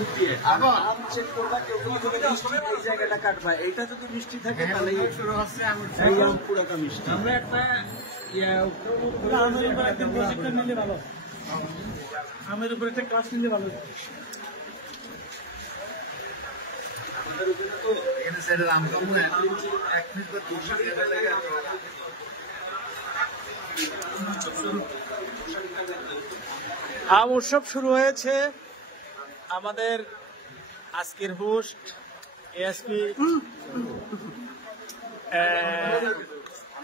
আম check করবা কেউ এই জায়গাটা কাটবা, এইটা যদি মিষ্টি থাকে তাহলে এই আম পুরাটা মিষ্টি। আমরা একটা নিলে ভালো, আমের উপরে একটা ক্লাস নিলে ভালো। আম উৎসব শুরু হয়েছে। আমাদের আজকের হোস্ট এএসপি,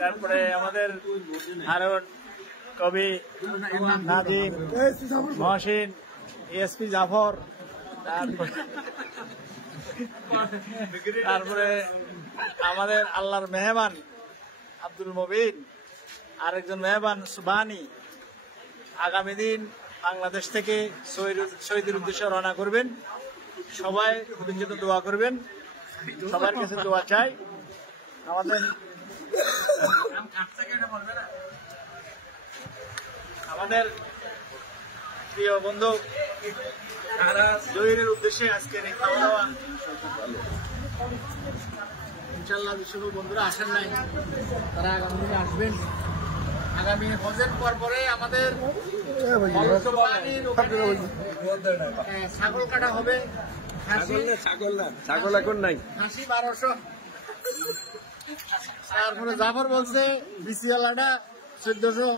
তারপরে আমাদের হারুন, কবি, নাজিম, মহসিন, এএসপি জাফর, তারপরে আমাদের আল্লাহর মেহমান আব্দুল মবিন, আরেকজন মেহমান সুবানি আগামী দিন বাংলাদেশ থেকে শহীদের উদ্দেশ্যে রওনা করবেন। সবাই ওদের জন্য দোয়া করবেন, সবার কাছে দোয়া চাই। আমাদের প্রিয় বন্ধু তারা জহিরের উদ্দেশ্যে আজকের এই খাওয়া দাওয়া, ইনশাল্লাহ যে সকল বন্ধুরা আসেন নাই তারা আগামী দিনে আসবেন। আগামী হজের পরে আমাদের ছাগল কাটা হবে। ছাগল এখন নাই, খাসি 1200। তারপরে জাফর বলছে বিসিআলাটা 1400।